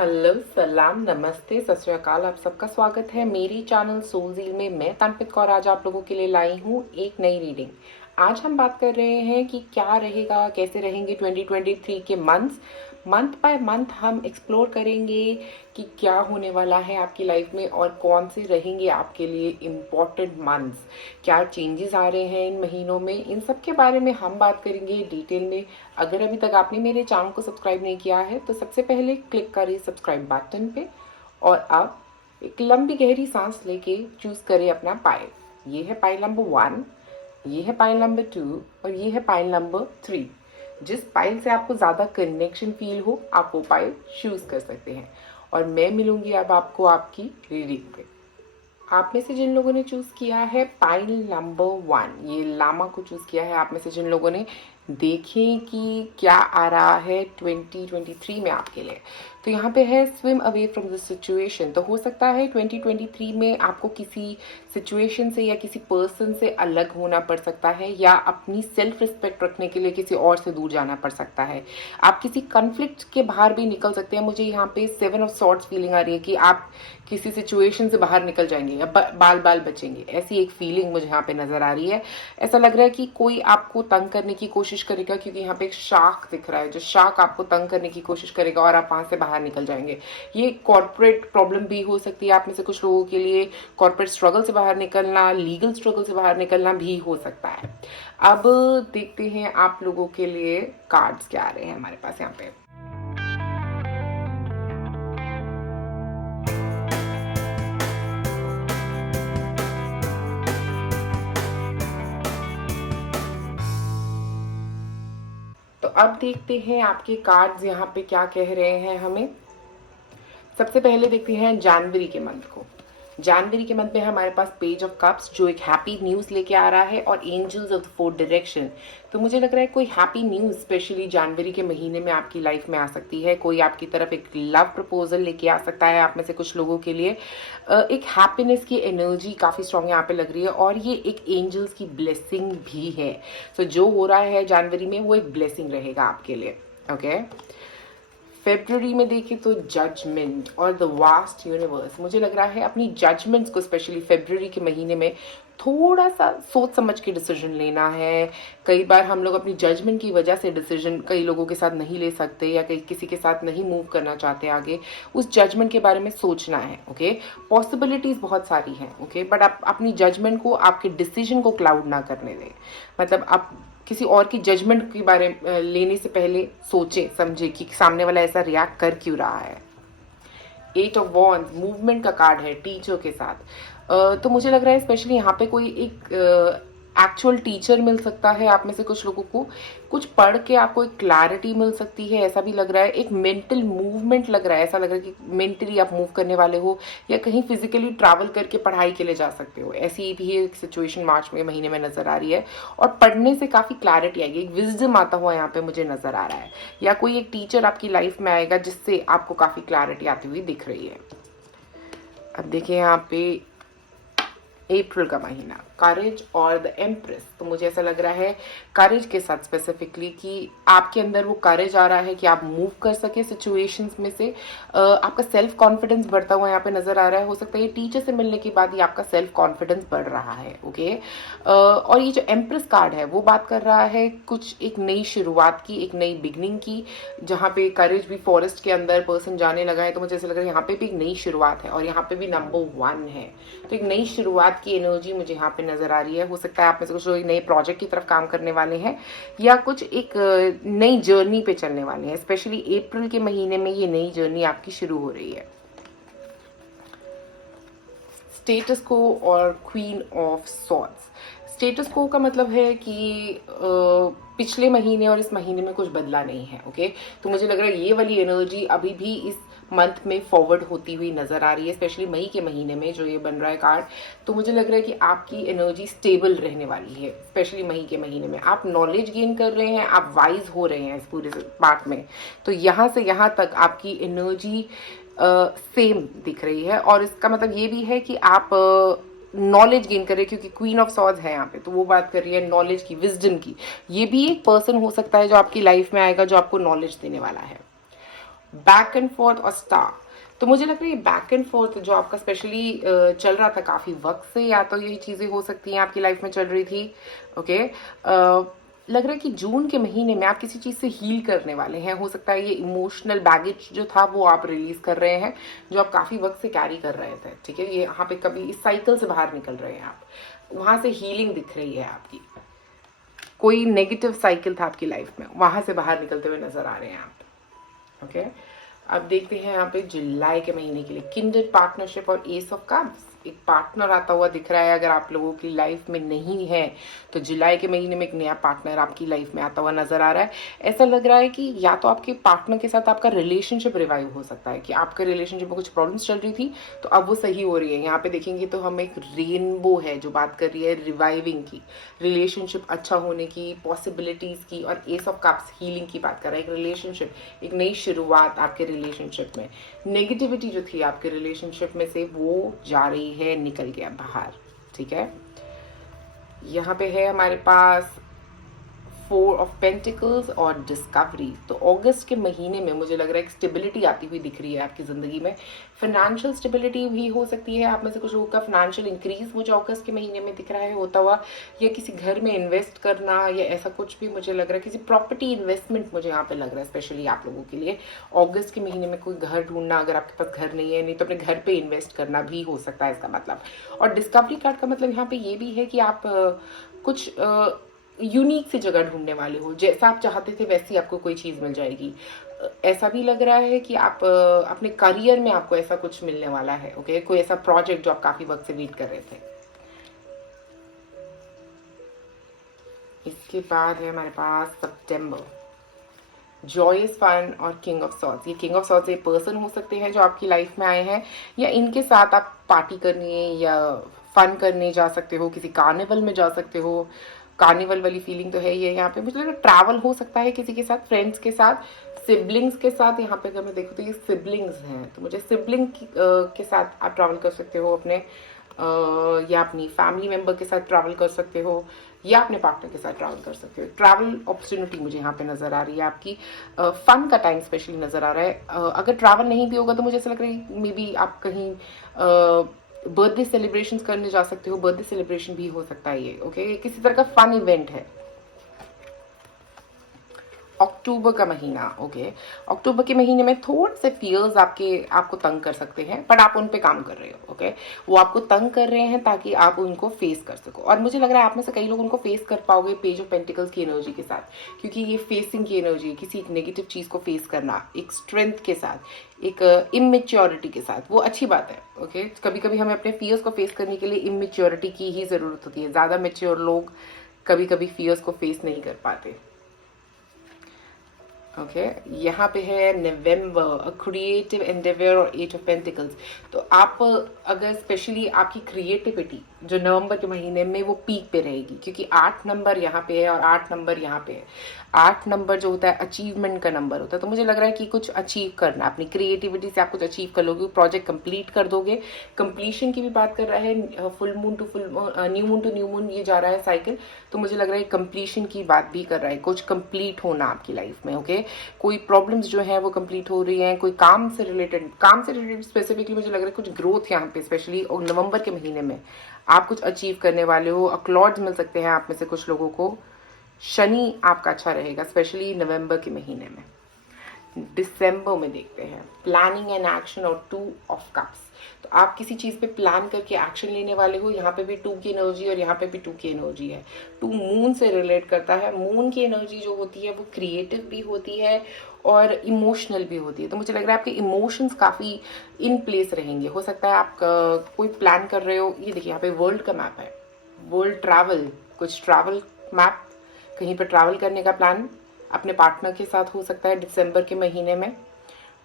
Hello, सलाम, नमस्ते, सत श्री अकाल। आप सबका स्वागत है मेरी चैनल सोलजील में। मैं तनपित कौर आज आप लोगों के लिए लाई हूँ एक नई रीडिंग। आज हम बात कर रहे हैं कि क्या रहेगा, कैसे रहेंगे 2023 के मंथ बाय मंथ हम एक्सप्लोर करेंगे कि क्या होने वाला है आपकी लाइफ में और कौन से रहेंगे आपके लिए इम्पोर्टेंट मंथ्स, क्या चेंजेस आ रहे हैं इन महीनों में, इन सब के बारे में हम बात करेंगे डिटेल में। अगर अभी तक आपने मेरे चैनल को सब्सक्राइब नहीं किया है तो सबसे पहले क्लिक करें सब्सक्राइब बटन पे और अब एक लंबी गहरी सांस लेके चूज करें अपना पाइल। ये है पाइल नंबर 1, ये है पाइल नंबर 2 और ये है पाइल नंबर 3। जिस पाइल से आपको ज़्यादा कनेक्शन फील हो आप वो पाइल चूज कर सकते हैं और मैं मिलूंगी अब आपको आपकी रीडिंग पे। आप में से जिन लोगों ने चूज किया है पाइल नंबर 1, ये लामा को चूज किया है, आप में से जिन लोगों ने, देखें कि क्या आ रहा है 2023 में आपके लिए। तो यहाँ पे है swim away from the situation. तो हो सकता है 2023 में आपको किसी सिचुएशन से या किसी पर्सन से अलग होना पड़ सकता है या अपनी सेल्फ रिस्पेक्ट रखने के लिए किसी और से दूर जाना पड़ सकता है। आप किसी कन्फ्लिक्ट के बाहर भी निकल सकते हैं। मुझे यहाँ पे 7 ऑफ सॉर्ड्स फीलिंग आ रही है कि आप किसी सिचुएशन से बाहर निकल जाएंगे या बाल बचेंगे, ऐसी एक फीलिंग मुझे यहाँ पे नजर आ रही है। ऐसा लग रहा है कि कोई आपको तंग करने की कोशिश करेगा, क्योंकि यहाँ पे एक शार्क दिख रहा है, जो शार्क आपको तंग करने की कोशिश करेगा और आप वहां से बाहर निकल जाएंगे। ये कॉर्पोरेट प्रॉब्लम भी हो सकती है आप में से कुछ लोगों के लिए, कॉर्पोरेट स्ट्रगल से बाहर निकलना, लीगल स्ट्रगल से बाहर निकलना भी हो सकता है। अब देखते हैं आप लोगों के लिए कार्ड्स क्या आ रहे हैं हमारे पास यहाँ पे। तो अब देखते हैं आपके कार्ड्स यहाँ पे क्या कह रहे हैं हमें। सबसे पहले देखते हैं जनवरी के मंथ को। जनवरी के मंथ में हमारे पास पेज ऑफ कप्स जो एक हैप्पी न्यूज लेके आ रहा है और angels of the fourth direction. तो मुझे लग रहा है कोई हैप्पी न्यूज स्पेशली जनवरी के महीने में आपकी लाइफ में आ सकती है। कोई आपकी तरफ एक लव प्रपोजल लेके आ सकता है आप में से कुछ लोगों के लिए। एक हैप्पीनेस की एनर्जी काफी स्ट्रांग यहाँ पे लग रही है और ये एक एंजल्स की ब्लेसिंग भी है। सो जो हो रहा है जनवरी में वो एक ब्लेसिंग रहेगा आपके लिए। ओके, फेब्रुवरी में देखें तो जजमेंट और द वास्ट यूनिवर्स। मुझे लग रहा है अपनी जजमेंट्स को स्पेशली फेब्रुवरी के महीने में थोड़ा सा सोच समझ के डिसीजन लेना है। कई बार हम लोग अपनी जजमेंट की वजह से डिसीजन कई लोगों के साथ नहीं ले सकते या कई किसी के साथ नहीं मूव करना चाहते आगे। उस जजमेंट के बारे में सोचना है। ओके, पॉसिबिलिटीज बहुत सारी हैं। ओके, बट आप अपनी जजमेंट को, आपके डिसीजन को क्लाउड ना करने दें। मतलब आप किसी और की जजमेंट के बारे में लेने से पहले सोचें समझें कि सामने वाला ऐसा रिएक्ट कर क्यों रहा है। 8 ऑफ वॉन्ड्स मूवमेंट का कार्ड है टीचर के साथ। तो मुझे लग रहा है स्पेशली यहाँ पे कोई एक एक्चुअल टीचर मिल सकता है आप में से कुछ लोगों को। कुछ पढ़ के आपको एक क्लैरिटी मिल सकती है, ऐसा भी लग रहा है। एक मेंटल मूवमेंट लग रहा है, ऐसा लग रहा है कि मेंटली आप मूव करने वाले हो या कहीं फिजिकली ट्रैवल करके पढ़ाई के लिए जा सकते हो। ऐसी भी एक सिचुएशन मार्च में महीने में नजर आ रही है और पढ़ने से काफी क्लैरिटी आएगी, एक विजडम आता हुआ यहाँ पे मुझे नजर आ रहा है। या कोई एक टीचर आपकी लाइफ में आएगा जिससे आपको काफी क्लैरिटी आती हुई दिख रही है। अब देखिए यहाँ पे अप्रैल का महीना, करेज और द एम्प्रेस। तो मुझे ऐसा लग रहा है करेज के साथ स्पेसिफिकली कि आपके अंदर वो करेज आ रहा है कि आप मूव कर सके सिचुएशंस में से। आपका सेल्फ कॉन्फिडेंस बढ़ता हुआ यहाँ पे नजर आ रहा है। हो सकता है ये टीचर से मिलने के बाद ही आपका सेल्फ कॉन्फिडेंस बढ़ रहा है। ओके, और ये जो एम्प्रेस कार्ड है वो बात कर रहा है कुछ एक नई शुरुआत की, एक नई बिगनिंग की। जहाँ पे करेज भी फॉरेस्ट के अंदर पर्सन जाने लगा है, तो मुझे ऐसा लग रहा है यहाँ पे भी एक नई शुरुआत है और यहाँ पे भी नंबर 1 है। तो एक नई शुरुआत की एनर्जी मुझे यहाँ पे नजर आ रही है। हो सकता है आप में से कुछ लोग नए प्रोजेक्ट की तरफ काम करने वाले हैं या कुछ एक नई जर्नी पे चलने वाले हैं। स्पेशली अप्रैल के महीने में ये नई जर्नी आपकी शुरू हो रही है। स्टेटस को और क्वीन ऑफ सॉर्ड्स। स्टेटस को का मतलब है कि पिछले महीने और इस महीने में कुछ बदला नहीं है। ओके, तो मुझे लग रहा है ये वाली एनर्जी अभी भी इस मंथ में फॉरवर्ड होती हुई नजर आ रही है, स्पेशली मई के महीने में जो ये बन रहा है कार्ड। तो मुझे लग रहा है कि आपकी एनर्जी स्टेबल रहने वाली है, स्पेशली मई के महीने में। आप नॉलेज गेन कर रहे हैं, आप वाइज हो रहे हैं इस पूरे पार्ट में। तो यहाँ से यहाँ तक आपकी एनर्जी सेम दिख रही है और इसका मतलब ये भी है कि आप नॉलेज गेन कर रहे हैं, क्योंकि क्वीन ऑफ सॉर्ड्स है यहाँ पे। तो वो बात कर रही है नॉलेज की, विजडम की। ये भी एक पर्सन हो सकता है जो आपकी लाइफ में आएगा, जो आपको नॉलेज देने वाला है। बैक एंड फोर्थ और स्टार। तो मुझे लग रहा है बैक एंड फोर्थ जो आपका स्पेशली चल रहा था काफी वक्त से, या तो यही चीजें हो सकती हैं आपकी लाइफ में चल रही थी। ओके, लग रहा है कि जून के महीने में आप किसी चीज से हील करने वाले हैं। हो सकता है ये इमोशनल बैगेज जो था वो आप रिलीज कर रहे हैं, जो आप काफी वक्त से कैरी कर रहे थे। ठीक है, ये यहाँ पे कभी इस साइकिल से बाहर निकल रहे हैं आप, वहां से हीलिंग दिख रही है आपकी। कोई नेगेटिव साइकिल था आपकी लाइफ में, वहां से बाहर निकलते हुए नजर आ रहे हैं आप। ओके, अब देखते हैं यहाँ पे जुलाई के महीने के लिए किंडर्ड पार्टनरशिप और एस ऑफ कप्स। एक पार्टनर आता हुआ दिख रहा है, अगर आप लोगों की लाइफ में नहीं है तो जुलाई के महीने में एक नया पार्टनर आपकी लाइफ में आता हुआ नजर आ रहा है। ऐसा लग रहा है कि या तो आपके पार्टनर के साथ आपका रिलेशनशिप रिवाइव हो सकता है, कि आपके रिलेशनशिप में कुछ प्रॉब्लम्स चल रही थी तो अब वो सही हो रही है। यहाँ पे देखेंगे तो हम एक रेनबो है जो बात कर रही है रिवाइविंग की, रिलेशनशिप अच्छा होने की, पॉसिबिलिटीज की, और एस ऑफ कप्स हीलिंग की बात कर रहा है। एक रिलेशनशिप, एक नई शुरुआत आपके रिलेशनशिप में। नेगेटिविटी जो थी आपके रिलेशनशिप में से वो जा रही है, निकल गया बाहर। ठीक है, यहाँ पे है हमारे पास 4 ऑफ पेंटिकल्स और डिस्कवरी। तो अगस्त के महीने में मुझे लग रहा है एक स्टेबिलिटी आती हुई दिख रही है आपकी जिंदगी में। फाइनेंशियल स्टेबिलिटी भी हो सकती है, आप में से कुछ लोगों का फाइनेंशियल इंक्रीज मुझे अगस्त के महीने में दिख रहा है होता हुआ, या किसी घर में इन्वेस्ट करना या ऐसा कुछ भी मुझे लग रहा है। किसी प्रॉपर्टी इन्वेस्टमेंट मुझे यहाँ पे लग रहा है स्पेशली आप लोगों के लिए। अगस्त के महीने में कोई घर ढूंढना, अगर आपके पास घर नहीं है, नहीं तो अपने घर पे इन्वेस्ट करना भी हो सकता है इसका मतलब। और डिस्कवरी कार्ड का मतलब यहाँ पे ये भी है कि आप कुछ यूनिक सी जगह ढूंढने वाले हो, जैसा आप चाहते थे वैसी आपको कोई चीज मिल जाएगी। ऐसा भी लग रहा है कि आप अपने करियर में आपको ऐसा कुछ मिलने वाला है। ओके, कोई ऐसा प्रोजेक्ट जो आप काफी वक्त से वेट कर रहे थे। इसके बाद है हमारे पास सितंबर, जॉयस फन और किंग ऑफ सॉर्ड्स। ये किंग ऑफ सॉर्ड्स एक पर्सन हो सकते हैं जो आपकी लाइफ में आए हैं, या इनके साथ आप पार्टी करने या फन करने जा सकते हो, किसी कार्निवल में जा सकते हो। कार्निवल वाली फीलिंग तो है ये यहाँ पे। मुझे लग रहा है ट्रैवल हो सकता है किसी के साथ, फ्रेंड्स के साथ, सिबलिंग्स के साथ। यहाँ पे अगर मैं देखूँ तो ये सिबलिंग्स हैं, तो मुझे सिबलिंग के साथ आप ट्रैवल कर सकते हो अपने, या अपनी फैमिली मेंबर के साथ ट्रैवल कर सकते हो, या अपने पार्टनर के साथ ट्रैवल कर सकते हो। ट्रैवल अपॉर्चुनिटी मुझे यहाँ पे नजर आ रही है आपकी। फन का टाइम स्पेशली नजर आ रहा है। अगर ट्रैवल नहीं भी होगा तो मुझे ऐसा लग रहा है मे बी आप कहीं बर्थडे सेलिब्रेशन करने जा सकते हो। बर्थडे सेलिब्रेशन भी हो सकता है ये। ओके, किसी तरह का फन इवेंट है। अक्टूबर का महीना, ओके, अक्टूबर के महीने में थोड़े से फियर्स आपको तंग कर सकते हैं, बट आप उन पे काम कर रहे हो। ओके, वो आपको तंग कर रहे हैं ताकि आप उनको फेस कर सको, और मुझे लग रहा है आप में से कई लोग उनको फेस कर पाओगे पेज ऑफ पेंटिकल्स की एनर्जी के साथ, क्योंकि ये फेसिंग की एनर्जी है, किसी एक नेगेटिव चीज को फेस करना एक स्ट्रेंथ के साथ, एक इमेच्योरिटी के साथ। वो अच्छी बात है। ओके, कभी कभी हमें अपने फियर्स को फेस करने के लिए इमेच्योरिटी की ही जरूरत होती है। ज्यादा मेच्योर लोग कभी कभी फियर्स को फेस नहीं कर पाते। ओके, यहाँ पे है नवंबर, अ क्रिएटिव एंडेवर और एट ऑफ पेंटिकल्स। तो आप अगर स्पेशली आपकी क्रिएटिविटी जो नवंबर के महीने में वो पीक पे रहेगी, क्योंकि 8 नंबर यहाँ पे है और 8 नंबर यहाँ पे है। 8 नंबर जो होता है अचीवमेंट का नंबर होता है, तो मुझे लग रहा है कि कुछ अचीव करना, अपनी क्रिएटिविटी से आप कुछ अचीव कर लोगे, प्रोजेक्ट कंप्लीट कर दोगे। कंप्लीशन की भी बात कर रहा है, full moon to full, new moon to new moon ये जा रहा है साइकिल, तो मुझे लग रहा है कंप्लीशन की बात भी कर रहा है, कुछ कंप्लीट होना आपकी लाइफ में। ओके, कोई प्रॉब्लम्स जो है वो कंप्लीट हो रही हैं, कोई काम से रिलेटेड स्पेसिफिकली मुझे लग रहा है कुछ ग्रोथ यहाँ पे स्पेशली और नवंबर के महीने में आप कुछ अचीव करने वाले हो। अक्लॉर्ड्स मिल सकते हैं आप में से कुछ लोगों को। शनि आपका अच्छा रहेगा स्पेशली नवंबर के महीने में। दिसंबर में देखते हैं प्लानिंग एंड एक्शन और 2 ऑफ कप्स। तो आप किसी चीज पे प्लान करके एक्शन लेने वाले हो। यहाँ पे भी 2 की एनर्जी और यहाँ पे भी 2 की एनर्जी है। 2 मून से रिलेट करता है। मून की एनर्जी जो होती है वो क्रिएटिव भी होती है और इमोशनल भी होती है। तो मुझे लग रहा है आपके इमोशंस काफी इन प्लेस रहेंगे। हो सकता है आप कोई प्लान कर रहे हो। ये देखिए यहाँ पे वर्ल्ड का मैप है, वर्ल्ड ट्रैवल, कुछ ट्रैवल मैप, कहीं पर ट्रैवल करने का प्लान अपने पार्टनर के साथ हो सकता है दिसंबर के महीने में।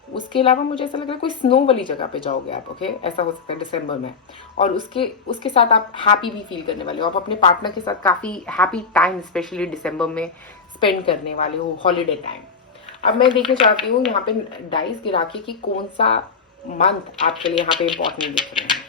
उसके अलावा मुझे ऐसा लग रहा है कोई स्नो वाली जगह पे जाओगे आप। ओके, ऐसा हो सकता है दिसंबर में। और उसके साथ आप हैप्पी भी फील करने वाले हो। आप अपने पार्टनर के साथ काफी हैप्पी टाइम स्पेशली दिसंबर में स्पेंड करने वाले हो, हॉलीडे टाइम। अब मैं देखना चाहती हूँ यहाँ पे डाइस गिरा के कि कौन सा मंथ आपके लिए यहाँ पे इम्पोर्टेंट दिख रहे हैं।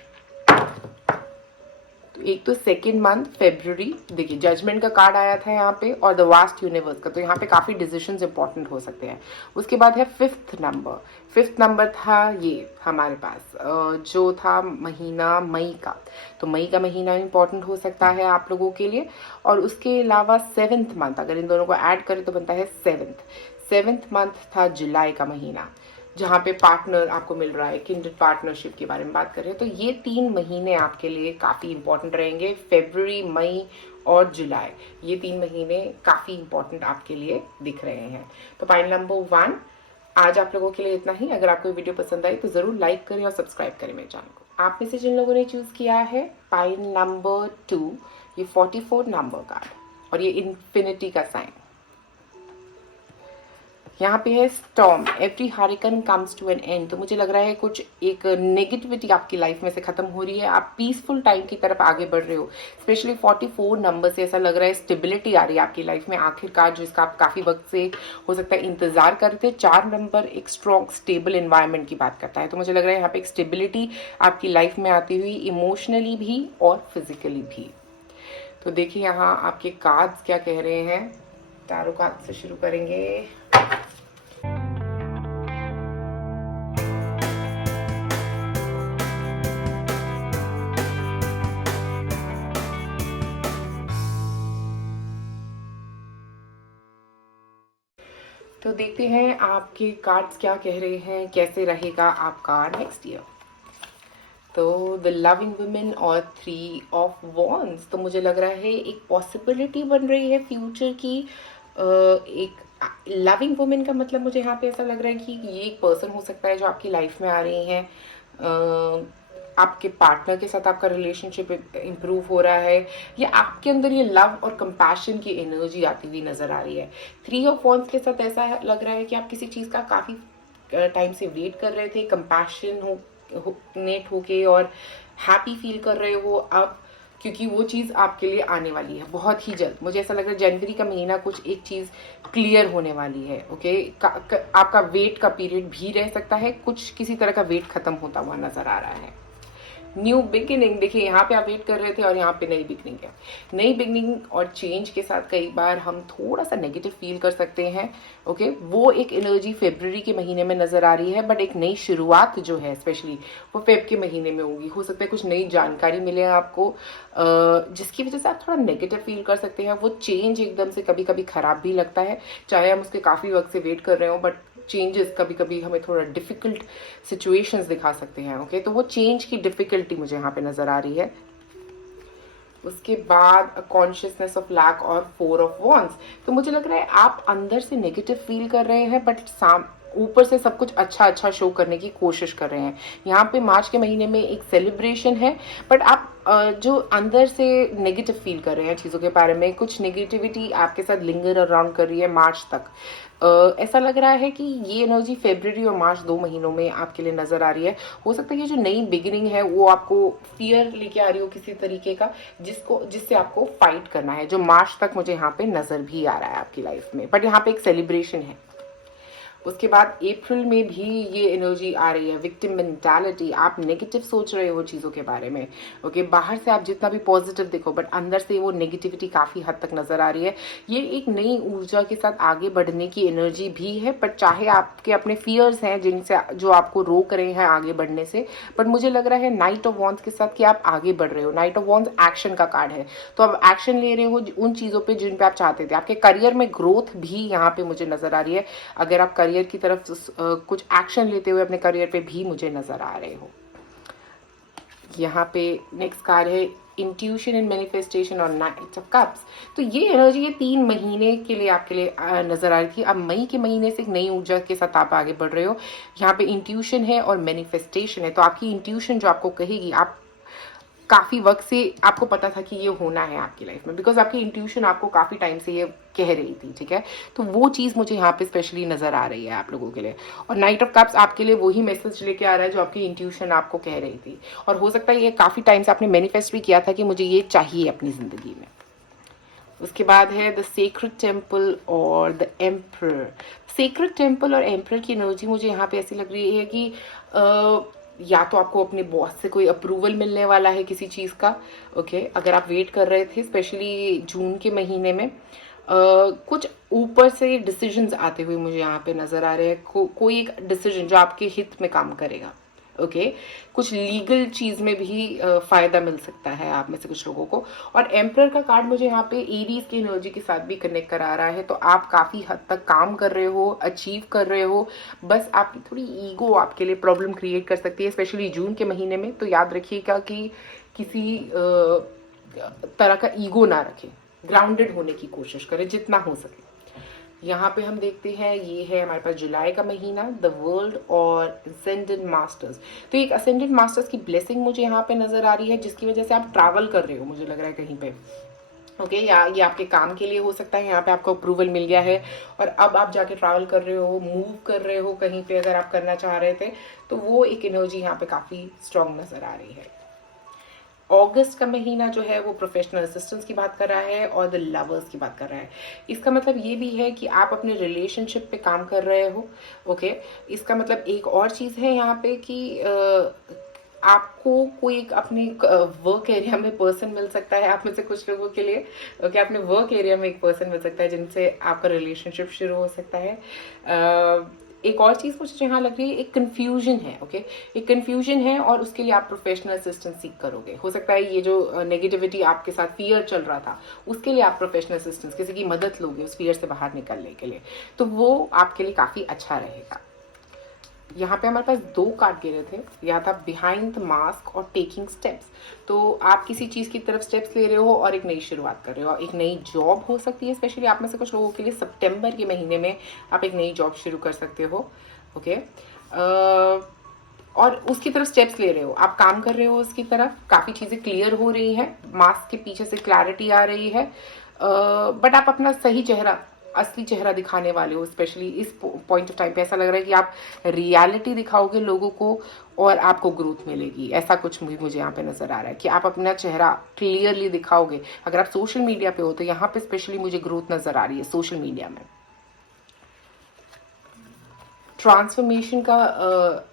तो एक तो सेकेंड मंथ फेब्रुअरी, देखिए जजमेंट का कार्ड आया था यहाँ पे और द वास्ट यूनिवर्स का, तो यहाँ पे काफ़ी डिसीजंस इंपॉर्टेंट हो सकते हैं। उसके बाद है फिफ्थ नंबर। फिफ्थ नंबर था ये हमारे पास जो था महीना मई का, तो मई का महीना इंपॉर्टेंट हो सकता है आप लोगों के लिए। और उसके अलावा सेवेंथ मंथ, अगर इन दोनों को ऐड करें तो बनता है सेवेंथ मंथ था जुलाई का महीना, जहाँ पे पार्टनर आपको मिल रहा है, किंडरेड पार्टनरशिप के बारे में बात कर रहे हैं। तो ये 3 महीने आपके लिए काफ़ी इंपॉर्टेंट रहेंगे, फेब्रुअरी, मई और जुलाई, ये 3 महीने काफ़ी इंपॉर्टेंट आपके लिए दिख रहे हैं। तो पॉइंट नंबर 1 आज आप लोगों के लिए इतना ही। अगर आपको वीडियो पसंद आई तो ज़रूर लाइक करें और सब्सक्राइब करें मेरे चैनल को। आप में से जिन लोगों ने चूज़ किया है पॉइंट नंबर 2, ये 44 नंबर कार्ड और ये इन्फिनिटी का साइन, यहाँ पे है storm, every hurricane comes to an end. तो मुझे लग रहा है कुछ एक नेगेटिविटी आपकी लाइफ में से खत्म हो रही है, आप पीसफुल टाइम की तरफ आगे बढ़ रहे हो। स्पेशली 44 नंबर से ऐसा लग रहा है स्टेबिलिटी आ रही है आपकी लाइफ में आखिरकार, जो इसका आप काफ़ी वक्त से हो सकता है इंतजार करते। 4 नंबर एक स्ट्रॉन्ग स्टेबल इन्वायरमेंट की बात करता है, तो मुझे लग रहा है यहाँ पे एक स्टेबिलिटी आपकी लाइफ में आती हुई, इमोशनली भी और फिजिकली भी। तो देखिए यहाँ आपके कार्ड्स क्या कह रहे हैं। टैरो कार्ड से शुरू करेंगे। तो देखते हैं आपके कार्ड्स क्या कह रहे हैं, कैसे रहेगा आपका नेक्स्ट ईयर। तो द लविंग वुमेन और 3 ऑफ वॉन्ड्स, तो मुझे लग रहा है एक पॉसिबिलिटी बन रही है फ्यूचर की। एक लविंग वुमेन का मतलब मुझे यहाँ पे ऐसा लग रहा है कि ये एक पर्सन हो सकता है जो आपकी लाइफ में आ रही हैं। आपके पार्टनर के साथ आपका रिलेशनशिप इम्प्रूव हो रहा है, या आपके अंदर ये लव और कंपैशन की एनर्जी आती हुई नजर आ रही है। 3 ऑफ वॉन्ड्स के साथ ऐसा लग रहा है कि आप किसी चीज़ का काफ़ी टाइम से वेट कर रहे थे, कंपैशन नेट होके और हैप्पी फील कर रहे हो अब, क्योंकि वो चीज़ आपके लिए आने वाली है बहुत ही जल्द। मुझे ऐसा लग रहा है जनवरी का महीना कुछ एक चीज़ क्लियर होने वाली है। ओके, आपका वेट का पीरियड भी रह सकता है, कुछ किसी तरह का वेट खत्म होता हुआ नजर आ रहा है। न्यू बिगिनिंग, देखिए यहाँ पे आप वेट कर रहे थे और यहाँ पे नई बिगिनिंग है। नई बिगिनिंग और चेंज के साथ कई बार हम थोड़ा सा नेगेटिव फील कर सकते हैं। ओके, वो एक एनर्जी फेब्रुअरी के महीने में नजर आ रही है, बट एक नई शुरुआत जो है स्पेशली वो फेब के महीने में होगी। हो सकता है कुछ नई जानकारी मिले आपको जिसकी वजह से आप थोड़ा नेगेटिव फील कर सकते हैं। वो चेंज एकदम से कभी कभी खराब भी लगता है, चाहे हम उसके काफ़ी वक्त से वेट कर रहे हो, बट चेंजेस कभी कभी हमें थोड़ा डिफिकल्ट सिचुएशंस दिखा सकते हैं। ओके, तो वो चेंज की डिफिकल्टी मुझे यहाँ पे नजर आ रही है। उसके बाद कॉन्शियसनेस ऑफ लैक और 4 ऑफ वॉन्ड्स, तो मुझे लग रहा है आप अंदर से नेगेटिव फील कर रहे हैं, बट ऊपर से सब कुछ अच्छा अच्छा शो करने की कोशिश कर रहे हैं। यहाँ पे मार्च के महीने में एक सेलिब्रेशन है, बट आप जो अंदर से नेगेटिव फील कर रहे हैं चीज़ों के बारे में, कुछ नेगेटिविटी आपके साथ लिंगर अराउंड कर रही है मार्च तक। ऐसा लग रहा है कि ये एनर्जी फेब्रुअरी और मार्च 2 महीनों में आपके लिए नजर आ रही है। हो सकता है कि जो नई बिगिनिंग है वो आपको फियर लेके आ रही हो किसी तरीके का, जिससे आपको फाइट करना है, जो मार्च तक मुझे यहाँ पे नजर भी आ रहा है आपकी लाइफ में, बट यहाँ पे एक सेलिब्रेशन है। उसके बाद अप्रैल में भी ये एनर्जी आ रही है, विक्टिम मेंटालिटी, आप नेगेटिव सोच रहे हो चीज़ों के बारे में। ओके, बाहर से आप जितना भी पॉजिटिव देखो, बट अंदर से वो नेगेटिविटी काफ़ी हद तक नजर आ रही है। ये एक नई ऊर्जा के साथ आगे बढ़ने की एनर्जी भी है, बट चाहे आपके अपने फियर्स हैं जिनसे जो आपको रोक रहे हैं आगे बढ़ने से, बट मुझे लग रहा है नाइट ऑफ वॉन्ड्स के साथ कि आप आगे बढ़ रहे हो। नाइट ऑफ वॉन्ड्स एक्शन का कार्ड है, तो आप एक्शन ले रहे हो उन चीज़ों पे जिन पे आप चाहते थे। आपके करियर में ग्रोथ भी यहाँ पे मुझे नजर आ रही है, अगर आप करियर की तरफ कुछ एक्शन लेते हुए अपने करियर पे भी मुझे नजर आ रहे हो। यहाँ पे नेक्स्ट कार्ड है इंट्यूशन एंड मैनिफेस्टेशन और नाइट ऑफ कप्स। तो ये एनर्जी ये 3 महीने के लिए आपके लिए नजर आ रही थी। अब मई के महीने से एक नई ऊर्जा के साथ आप आगे बढ़ रहे हो। यहाँ पे इंट्यूशन है और मैनिफेस्टेशन है, तो आपकी इंट्यूशन जो आपको कहेगी, आप काफ़ी वक्त से आपको पता था कि ये होना है आपकी लाइफ में, बिकॉज आपकी इंट्यूशन आपको काफ़ी टाइम से ये कह रही थी। ठीक है, तो वो चीज़ मुझे यहाँ पे स्पेशली नज़र आ रही है आप लोगों के लिए। और नाइट ऑफ कप्स आपके लिए वही मैसेज लेके आ रहा है जो आपकी इंट्यूशन आपको कह रही थी, और हो सकता है ये काफ़ी टाइम से आपने मैनिफेस्ट भी किया था कि मुझे ये चाहिए अपनी ज़िंदगी में। उसके बाद है द सेक्रेड टेम्पल और द एम्परर। सेक्रेड टेम्पल और एम्परर की एनर्जी मुझे यहाँ पे ऐसी लग रही है कि या तो आपको अपने बॉस से कोई अप्रूवल मिलने वाला है किसी चीज़ का। ओके, अगर आप वेट कर रहे थे स्पेशली जून के महीने में, कुछ ऊपर से डिसीजंस आते हुए मुझे यहाँ पे नज़र आ रहे हैं। कोई एक डिसीजन जो आपके हित में काम करेगा। ओके, कुछ लीगल चीज़ में भी फ़ायदा मिल सकता है आप में से कुछ लोगों को। और एम्परर का कार्ड मुझे यहाँ पे एरीज की एनर्जी के साथ भी कनेक्ट करा रहा है। तो आप काफ़ी हद तक काम कर रहे हो, अचीव कर रहे हो, बस आपकी थोड़ी ईगो आपके लिए प्रॉब्लम क्रिएट कर सकती है स्पेशली जून के महीने में। तो याद रखिएगा कि किसी तरह का ईगो ना रखें, ग्राउंडेड होने की कोशिश करें जितना हो सके। यहाँ पे हम देखते हैं ये है हमारे पास जुलाई का महीना, द वर्ल्ड और असेंडेंट मास्टर्स। तो एक असेंडेंट मास्टर्स की ब्लेसिंग मुझे यहाँ पे नजर आ रही है, जिसकी वजह से आप ट्रैवल कर रहे हो, मुझे लग रहा है कहीं पे। ओके, या ये आपके काम के लिए हो सकता है, यहाँ पे आपको अप्रूवल मिल गया है और अब आप जाके ट्रैवल कर रहे हो, मूव कर रहे हो कहीं पे अगर आप करना चाह रहे थे, तो वो एक एनर्जी यहाँ पे काफी स्ट्रांग नजर आ रही है। अगस्त का महीना जो है वो प्रोफेशनल असिस्टेंट्स की बात कर रहा है और द लवर्स की बात कर रहा है। इसका मतलब ये भी है कि आप अपने रिलेशनशिप पे काम कर रहे हो। ओके, इसका मतलब एक और चीज़ है यहाँ पे कि आपको कोई एक अपने वर्क एरिया में पर्सन मिल सकता है, आप में से कुछ लोगों के लिए। ओके, अपने वर्क एरिया में एक पर्सन मिल सकता है जिनसे आपका रिलेशनशिप शुरू हो सकता है। एक और चीज़ मुझे यहाँ लग रही है, एक कन्फ्यूजन है। ओके, एक कन्फ्यूजन है और उसके लिए आप प्रोफेशनल असिस्टेंस सीख करोगे। हो सकता है ये जो नेगेटिविटी आपके साथ फियर चल रहा था, उसके लिए आप प्रोफेशनल असिस्टेंस, किसी की मदद लोगे उस फियर से बाहर निकलने के लिए, तो वो आपके लिए काफ़ी अच्छा रहेगा। यहाँ पे हमारे पास दो कार्ड गिरे थे, या था बिहाइंड द मास्क और टेकिंग स्टेप्स। तो आप किसी चीज़ की तरफ स्टेप्स ले रहे हो और एक नई शुरुआत कर रहे हो। एक नई जॉब हो सकती है, स्पेशली आप में से कुछ लोगों के लिए सितंबर के महीने में आप एक नई जॉब शुरू कर सकते हो। ओके, और उसकी तरफ स्टेप्स ले रहे हो, आप काम कर रहे हो उसकी तरफ, काफ़ी चीज़ें क्लियर हो रही हैं, मास्क के पीछे से क्लैरिटी आ रही है। बट आप अपना सही चेहरा, असली चेहरा दिखाने वाले हो। स्पेशली इस पॉइंट ऑफ टाइम पे ऐसा लग रहा है कि आप रियलिटी दिखाओगे लोगों को और आपको ग्रोथ मिलेगी। ऐसा कुछ मुझे यहाँ पे नजर आ रहा है कि आप अपना चेहरा क्लियरली दिखाओगे। अगर आप सोशल मीडिया पे हो तो यहाँ पे स्पेशली मुझे ग्रोथ नजर आ रही है सोशल मीडिया में। ट्रांसफॉर्मेशन का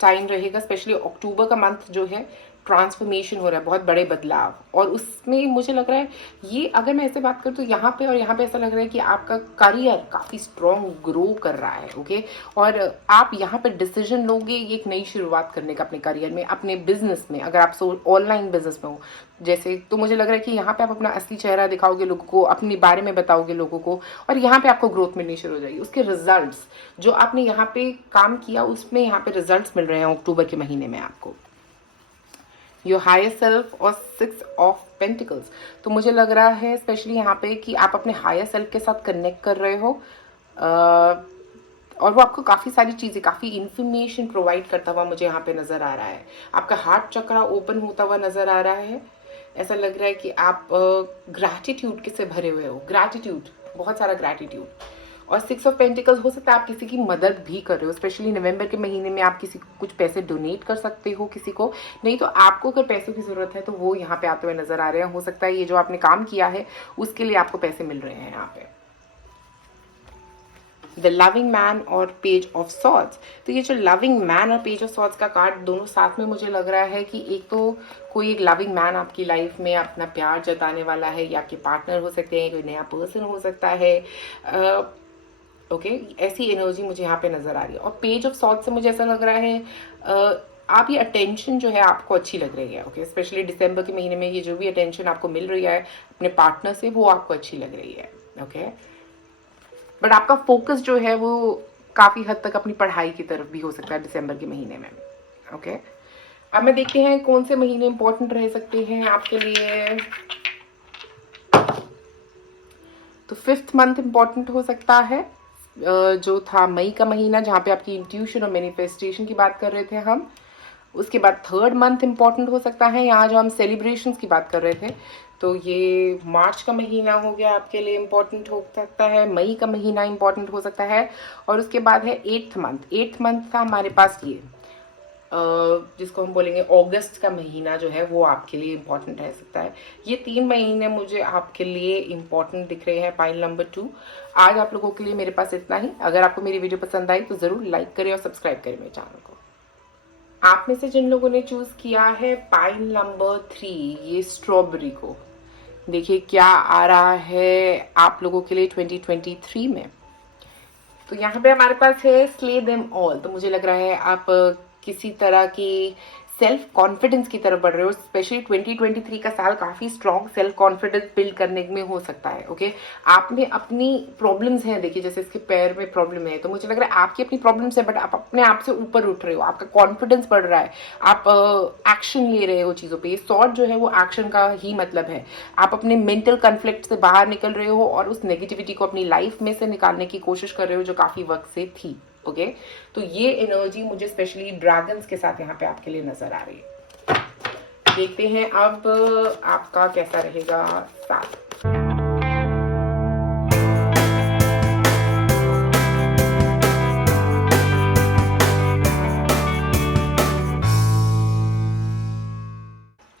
टाइम रहेगा, स्पेशली अक्टूबर का मंथ जो है, ट्रांसफॉर्मेशन हो रहा है, बहुत बड़े बदलाव। और उसमें मुझे लग रहा है ये, अगर मैं ऐसे बात करूँ तो यहाँ पे और यहाँ पे ऐसा लग रहा है कि आपका करियर काफ़ी स्ट्रॉन्ग ग्रो कर रहा है। ओके, और आप यहाँ पे डिसीजन लोगे एक नई शुरुआत करने का अपने करियर में, अपने बिजनेस में। अगर आप ऑनलाइन बिजनेस में हो जैसे, तो मुझे लग रहा है कि यहाँ पे आप अपना असली चेहरा दिखाओगे लोगों को, अपने बारे में बताओगे लोगों को, और यहाँ पे आपको ग्रोथ मिलनी शुरू हो जाएगी। उसके रिजल्ट्स जो आपने यहाँ पे काम किया उसमें यहाँ पे रिजल्ट्स मिल रहे हैं अक्टूबर के महीने में आपको। योर हायर सेल्फ और 6 ऑफ पेंटिकल्स। तो मुझे लग रहा है स्पेशली यहाँ पे कि आप अपने हायर सेल्फ के साथ कनेक्ट कर रहे हो, और वो आपको काफ़ी सारी चीज़ें, काफ़ी इन्फॉर्मेशन प्रोवाइड करता हुआ मुझे यहाँ पे नज़र आ रहा है। आपका हार्ट चक्रा ओपन होता हुआ नज़र आ रहा है। ऐसा लग रहा है कि आप ग्रैटिट्यूड किससे भरे हुए हो, ग्रैटिट्यूड, बहुत सारा ग्रैटिट्यूड। और 6 ऑफ पेंटिकल्स, हो सकता है आप किसी की मदद भी कर रहे हो, स्पेशली नवंबर के महीने में आप किसी को कुछ पैसे डोनेट कर सकते हो किसी को। नहीं तो आपको अगर पैसों की ज़रूरत है तो वो यहाँ पे आते हुए नज़र आ रहे हैं। हो सकता है ये जो आपने काम किया है उसके लिए आपको पैसे मिल रहे हैं यहाँ पे। द लविंग मैन और पेज ऑफ सॉर्ड्स। तो ये जो लविंग मैन और पेज ऑफ सॉर्ड्स का कार्ड दोनों साथ में, मुझे लग रहा है कि एक तो कोई एक लविंग मैन आपकी लाइफ में अपना प्यार जताने वाला है, या आपके पार्टनर हो सकते हैं, कोई नया पर्सन हो सकता है। ओके, ऐसी एनर्जी मुझे यहाँ पे नजर आ रही है। और पेज ऑफ सॉर्ड्स से मुझे ऐसा लग रहा है आप ये अटेंशन जो है आपको अच्छी लग रही है। ओके, स्पेशली दिसंबर के महीने में ये जो भी अटेंशन आपको मिल रही है अपने पार्टनर से, वो आपको अच्छी लग रही है। ओके, बट आपका फोकस जो है वो काफ़ी हद तक अपनी पढ़ाई की तरफ भी हो सकता है दिसंबर के महीने में। ओके, अब मैं देखते हैं कौन से महीने इंपॉर्टेंट रह सकते हैं आपके लिए। तो 5th मंथ इंपॉर्टेंट हो सकता है, जो था मई का महीना, जहाँ पे आपकी इंट्यूशन और मैनिफेस्टेशन की बात कर रहे थे हम। उसके बाद 3rd मंथ इंपॉर्टेंट हो सकता है, यहाँ जो हम सेलिब्रेशंस की बात कर रहे थे, तो ये मार्च का महीना हो गया आपके लिए इम्पोर्टेंट हो सकता है। मई का महीना इम्पोर्टेंट हो सकता है। और उसके बाद है 8th मंथ। 8th मंथ का हमारे पास ये जिसको हम बोलेंगे अगस्त का महीना जो है, वो आपके लिए इम्पोर्टेंट रह सकता है। ये 3 महीने मुझे आपके लिए इम्पोर्टेंट दिख रहे हैं। Pile number 2। आज आप लोगों के लिए मेरे पास इतना ही। अगर आपको मेरी वीडियो पसंद आई तो ज़रूर लाइक करें और सब्सक्राइब करें मेरे चैनल को। आप में से जिन लोगों ने चूज किया है पाइन नंबर 3, ये स्ट्रॉबेरी को, देखिए क्या आ रहा है आप लोगों के लिए 2023 में। तो यहाँ पे हमारे पास है स्ले देम ऑल। तो मुझे लग रहा है आप किसी तरह की सेल्फ कॉन्फिडेंस की तरफ बढ़ रहे हो। स्पेशली 2023 का साल काफी स्ट्रॉन्ग सेल्फ कॉन्फिडेंस बिल्ड करने में हो सकता है। ओके, आप में अपनी प्रॉब्लम्स हैं, देखिए जैसे इसके पैर में प्रॉब्लम है, तो मुझे लग रहा है आपकी अपनी प्रॉब्लम्स है, बट आप अपने आप से ऊपर उठ रहे हो, आपका कॉन्फिडेंस बढ़ रहा है, आप एक्शन ले रहे हो चीजों पे। ये सॉर्ट जो है वो एक्शन का ही मतलब है। आप अपने मेंटल कन्फ्लिक्ट से बाहर निकल रहे हो और उस नेगेटिविटी को अपनी लाइफ में से निकालने की कोशिश कर रहे हो जो काफी वक्त से थी। ओके, तो ये एनर्जी मुझे स्पेशली ड्रैगन्स के साथ यहाँ पे आपके लिए नजर आ रही है। देखते हैं अब आपका कैसा रहेगा साथ।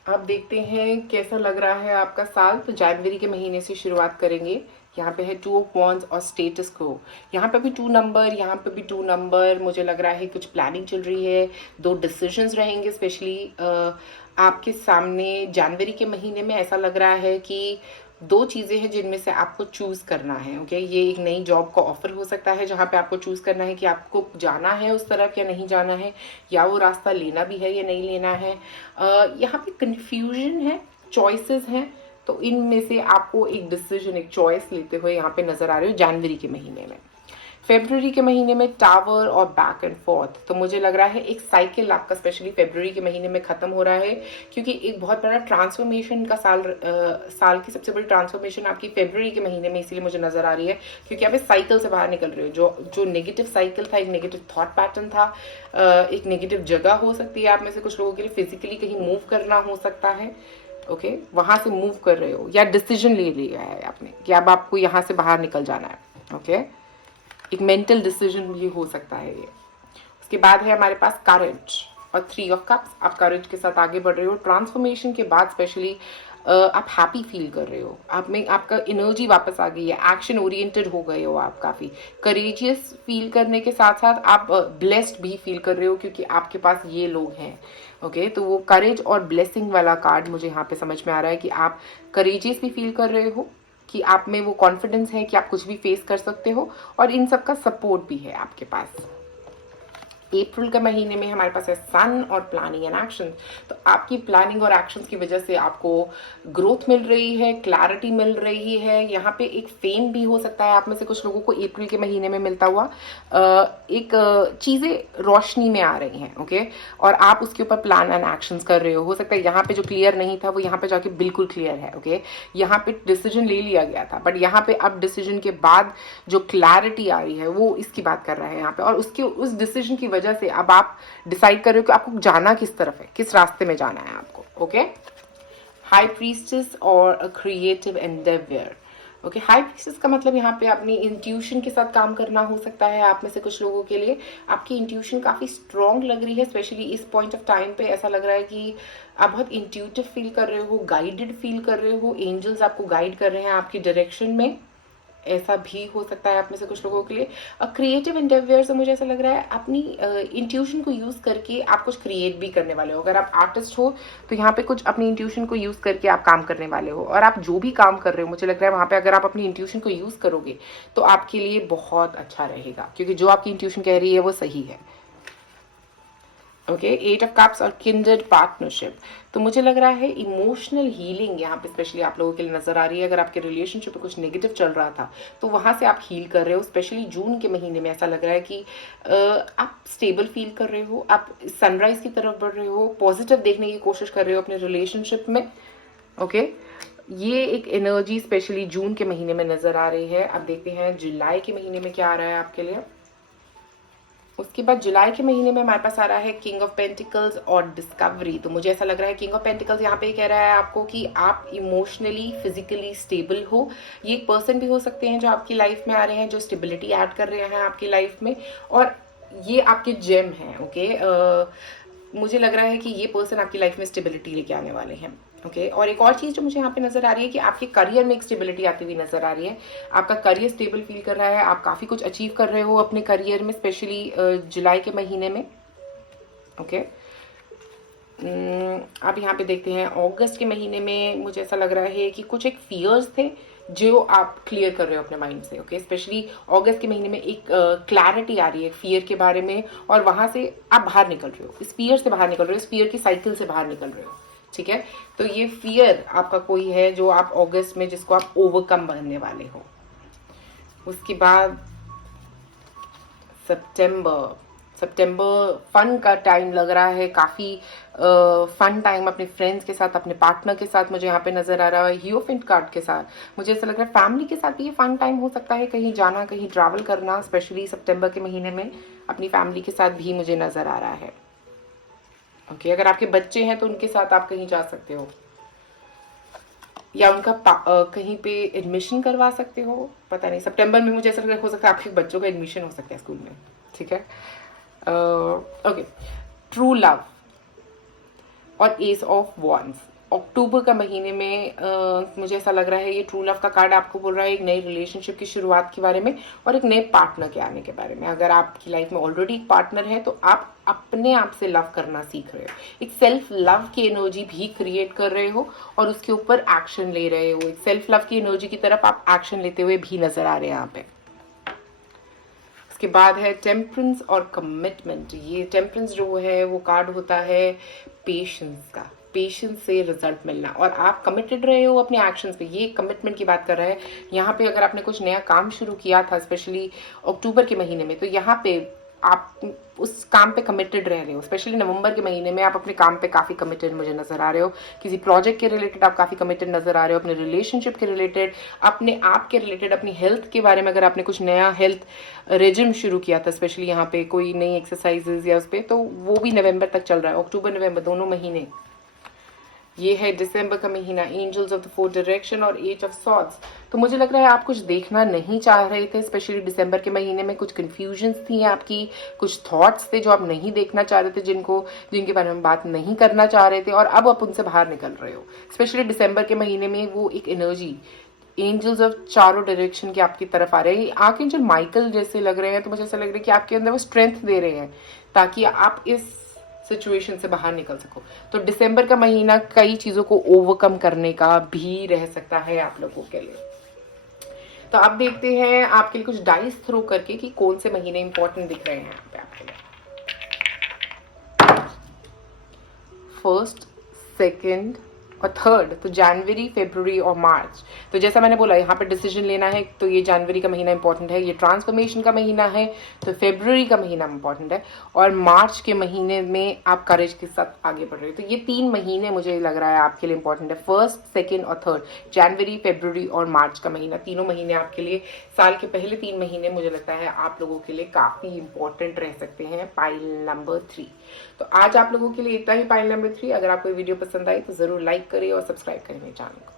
अब देखते हैं कैसा लग रहा है आपका साल। तो जनवरी के महीने से शुरुआत करेंगे। यहाँ पे है 2 ऑफ वॉन्ड्स और स्टेटस को। यहाँ पे भी 2 नंबर, यहाँ पे भी 2 नंबर। मुझे लग रहा है कुछ प्लानिंग चल रही है, 2 डिसीजंस रहेंगे स्पेशली आपके सामने। जनवरी के महीने में ऐसा लग रहा है कि 2 चीजें हैं जिनमें से आपको चूज करना है। ओके, ये एक नई जॉब का ऑफर हो सकता है जहां पे आपको चूज करना है कि आपको जाना है उस तरफ या नहीं जाना है, या वो रास्ता लेना भी है या नहीं लेना है। यहाँ पे कंफ्यूजन है, चॉइसेस हैं, तो इनमें से आपको एक डिसीजन, एक चॉइस लेते हुए यहाँ पे नजर आ रहे हो जनवरी के महीने में। फेब्रुवरी के महीने में टावर और बैक एंड फोर्थ। तो मुझे लग रहा है एक साइकिल आपका स्पेशली फेब्रुवरी के महीने में खत्म हो रहा है, क्योंकि एक बहुत बड़ा ट्रांसफॉर्मेशन का साल की सबसे बड़ी ट्रांसफॉर्मेशन आपकी फेब्रुवरी के महीने में इसलिए मुझे नजर आ रही है क्योंकि आप इस साइकिल से बाहर निकल रहे हो। जो नेगेटिव साइकिल था, एक नेगेटिव थॉट पैटर्न था, एक नेगेटिव जगह हो सकती है आप में से कुछ लोगों के लिए, फिजिकली कहीं मूव करना हो सकता है। ओके, वहां से मूव कर रहे हो या डिसीजन ले लिया है आपने कि अब आपको यहाँ से बाहर निकल जाना है। ओके, एक मेंटल डिसीजन भी हो सकता है ये। उसके बाद है हमारे पास करेज और 3 ऑफ कप्स। आप करेज के साथ आगे बढ़ रहे हो। ट्रांसफॉर्मेशन के बाद स्पेशली आप हैप्पी फील कर रहे हो, आप में आपका एनर्जी वापस आ गई है, एक्शन ओरिएंटेड हो गए हो, आप काफी करेजियस फील करने के साथ साथ आप ब्लेस्ड भी फील कर रहे हो क्योंकि आपके पास ये लोग हैं। ओके, तो वो करेज और ब्लेसिंग वाला कार्ड मुझे यहाँ पे समझ में आ रहा है कि आप करेजियस भी फील कर रहे हो, कि आप में वो कॉन्फिडेंस है कि आप कुछ भी फेस कर सकते हो, और इन सब का सपोर्ट भी है आपके पास। अप्रैल के महीने में हमारे पास है सन और प्लानिंग एंड एक्शन। तो आपकी प्लानिंग और एक्शंस की वजह से आपको ग्रोथ मिल रही है, क्लैरिटी मिल रही है। यहाँ पे एक फेम भी हो सकता है आप में से कुछ लोगों को अप्रैल के महीने में मिलता हुआ। एक चीजें रोशनी में आ रही हैं। ओके, और आप उसके ऊपर प्लान एंड एक्शंस कर रहे हो सकता है यहाँ पे जो क्लियर नहीं था वो यहाँ पे जाके बिल्कुल क्लियर है। ओके, यहाँ पे डिसीजन ले लिया गया था, बट यहाँ पे अब डिसीजन के बाद जो क्लैरिटी आ रही है वो इसकी बात कर रहा है यहाँ पे, और उसके उस डिसीजन की वजह से अब आप डिसाइड कर रहे हो कि आपको जाना किस तरफ है, किस रास्ते में जाना है आपको। ओके, हाई प्रीस्टेस और a creative Endeavour. Okay, high priestess का मतलब यहाँ पे अपनी इंट्यूशन के साथ काम करना हो सकता है आप में से कुछ लोगों के लिए। आपकी इंट्यूशन काफी स्ट्रांग लग रही है, स्पेशली इस पॉइंट ऑफ टाइम पे ऐसा लग रहा है कि आप बहुत इंट्यूटिव फील कर रहे हो, गाइडेड फील कर रहे हो, एंजल्स आपको गाइड कर रहे हैं आपकी डायरेक्शन में, ऐसा भी हो सकता है आप में से कुछ लोगों के लिए। क्रिएटिव एंडेवर से मुझे ऐसा लग रहा है अपनी इंट्यूशन को यूज करके आप कुछ क्रिएट भी करने वाले हो। अगर आप आर्टिस्ट हो तो यहाँ पे कुछ अपनी इंट्यूशन को यूज करके आप काम करने वाले हो, और आप जो भी काम कर रहे हो मुझे लग रहा है वहां पे अगर आप अपनी इंट्यूशन को यूज करोगे तो आपके लिए बहुत अच्छा रहेगा, क्योंकि जो आपकी इंट्यूशन कह रही है वो सही है। ओके, 8 ऑफ कप्स और किंडर्ड पार्टनरशिप। तो मुझे लग रहा है इमोशनल हीलिंग यहाँ पे स्पेशली आप लोगों के लिए नजर आ रही है। अगर आपके रिलेशनशिप में कुछ नेगेटिव चल रहा था तो वहां से आप हील कर रहे हो। स्पेशली जून के महीने में ऐसा लग रहा है कि आप स्टेबल फील कर रहे हो, आप सनराइज की तरफ बढ़ रहे हो, पॉजिटिव देखने की कोशिश कर रहे हो अपने रिलेशनशिप में। ओके, ये एक एनर्जी स्पेशली जून के महीने में नजर आ रही है। अब देखते हैं जुलाई के महीने में क्या आ रहा है आपके लिए। उसके बाद जुलाई के महीने में हमारे पास आ रहा है किंग ऑफ पेंटिकल्स और डिस्कवरी। तो मुझे ऐसा लग रहा है किंग ऑफ पेंटिकल्स यहाँ पे कह रहा है आपको कि आप इमोशनली फिजिकली स्टेबल हो। ये एक पर्सन भी हो सकते हैं जो आपकी लाइफ में आ रहे हैं, जो स्टेबिलिटी ऐड कर रहे हैं आपकी लाइफ में, और ये आपके जेम हैं। ओके, मुझे लग रहा है कि ये पर्सन आपकी लाइफ में स्टेबिलिटी लेके आने वाले हैं। ओके, और एक और चीज जो मुझे यहाँ पे नजर आ रही है कि आपके करियर में एक स्टेबिलिटी आती हुई नजर आ रही है। आपका करियर स्टेबल फील कर रहा है, आप काफी कुछ अचीव कर रहे हो अपने करियर में, स्पेशली जुलाई के महीने में। ओके, अब यहाँ पे देखते हैं अगस्त के महीने में मुझे ऐसा लग रहा है कि कुछ एक फियर्स थे जो आप क्लियर कर रहे हो अपने माइंड से। ओके, स्पेशली अगस्त के महीने में एक क्लैरिटी आ रही है फियर के बारे में, और वहां से आप बाहर निकल रहे हो, इस फियर से बाहर निकल रहे हो, इस फियर की साइकिल से बाहर निकल रहे हो। ठीक है, तो ये फियर आपका कोई है जो आप अगस्त में, जिसको आप ओवरकम बनने वाले हो। उसके बाद सितंबर फन का टाइम लग रहा है, काफ़ी फन टाइम अपने फ्रेंड्स के साथ, अपने पार्टनर के साथ मुझे यहाँ पे नज़र आ रहा है। हियोफिंट कार्ड के साथ मुझे ऐसा लग रहा है फैमिली के साथ भी ये फन टाइम हो सकता है, कहीं जाना, कहीं ट्रैवल करना, स्पेशली सितंबर के महीने में अपनी फैमिली के साथ भी मुझे नज़र आ रहा है। ओके, अगर आपके बच्चे हैं तो उनके साथ आप कहीं जा सकते हो, या उनका कहीं पे एडमिशन करवा सकते हो, पता नहीं। सितंबर में मुझे ऐसा लग रहा है हो सकता है आपके बच्चों का एडमिशन हो सकता है स्कूल में। ठीक है, ओके, ट्रू लव और एस ऑफ वॉन्ड्स। अक्टूबर का महीने में मुझे ऐसा लग रहा है ये ट्रू लव का कार्ड आपको बोल रहा है एक नई रिलेशनशिप की शुरुआत के बारे में और एक नए पार्टनर के आने के बारे में। अगर आपकी लाइफ में ऑलरेडी एक पार्टनर है तो आप अपने आप से लव करना सीख रहे हो, एक सेल्फ लव की एनर्जी भी क्रिएट कर रहे हो और उसके ऊपर एक्शन ले रहे हो। एक सेल्फ लव की एनर्जी की तरफ आप एक्शन लेते हुए भी नजर आ रहे हैं यहाँ पे। उसके बाद है टेम्परेंस और कमिटमेंट। ये टेम्परेंस जो है वो कार्ड होता है पेशेंस का, पेशेंस से रिजल्ट मिलना, और आप कमिटेड रहे हो अपने एक्शंस पे। ये कमिटमेंट की बात कर रहा है यहाँ पे। अगर आपने कुछ नया काम शुरू किया था स्पेशली अक्टूबर के महीने में, तो यहाँ पे आप उस काम पे कमिटेड रह रहे हो। स्पेशली नवंबर के महीने में आप अपने काम पे काफ़ी कमिटेड मुझे नज़र आ रहे हो। किसी प्रोजेक्ट के रिलेटेड आप काफ़ी कमिटेड नज़र आ रहे हो, अपने रिलेशनशिप के रिलेटेड, अपने आप के रिलेटेड, अपनी हेल्थ के बारे में। अगर आपने कुछ नया हेल्थ रेजिम शुरू किया था, स्पेशली यहाँ पे कोई नई एक्सरसाइजेज या उस पर, तो वो भी नवंबर तक चल रहा है, अक्टूबर नवंबर दोनों महीने। ये है दिसंबर का महीना, angels of the fourth direction और एज ऑफ सॉर्ड्स। तो मुझे लग रहा है आप कुछ देखना नहीं चाह रहे थे, स्पेशली दिसंबर के महीने में कुछ कंफ्यूजन्स थी आपकी, कुछ थॉट्स थे जो आप नहीं देखना चाह रहे थे, जिनके बारे में बात नहीं करना चाह रहे थे, और अब आप उनसे बाहर निकल रहे हो। स्पेशली दिसंबर के महीने में वो एक एनर्जी, एंजल्स ऑफ चारों डायरेक्शन के आपकी तरफ आ रहे हैं। आर्कएंजल माइकल जैसे लग रहे हैं, तो मुझे ऐसा लग रहा है कि आपके अंदर वो स्ट्रेंथ दे रहे हैं ताकि आप इस सिचुएशन से बाहर निकल सको। तो दिसंबर का महीना कई चीजों को ओवरकम करने का भी रह सकता है आप लोगों के लिए। तो अब देखते हैं आपके लिए कुछ डाइस थ्रो करके कि कौन से महीने इंपॉर्टेंट दिख रहे हैं यहाँ पे आपके लिए। फर्स्ट, सेकेंड और थर्ड, तो जनवरी, फरवरी और मार्च। तो जैसा मैंने बोला यहाँ पे डिसीजन लेना है, तो ये जनवरी का महीना इंपॉर्टेंट है, ये ट्रांसफॉर्मेशन का महीना है, तो फरवरी का महीना इंपॉर्टेंट है, और मार्च के महीने में आप करेज के साथ आगे बढ़ रहे हो। तो ये 3 महीने मुझे लग रहा है आपके लिए इंपॉर्टेंट है, फर्स्ट, सेकेंड और थर्ड, जनवरी, फरवरी और मार्च का महीना। तीनों महीने आपके लिए, साल के पहले 3 महीने मुझे लगता है आप लोगों के लिए काफी इंपॉर्टेंट रह सकते हैं। Pile number 3। तो आज आप लोगों के लिए इतना ही पाइल नंबर 3। अगर आपको वीडियो पसंद आई तो जरूर लाइक करें और सब्सक्राइब करें मेरे चैनल को।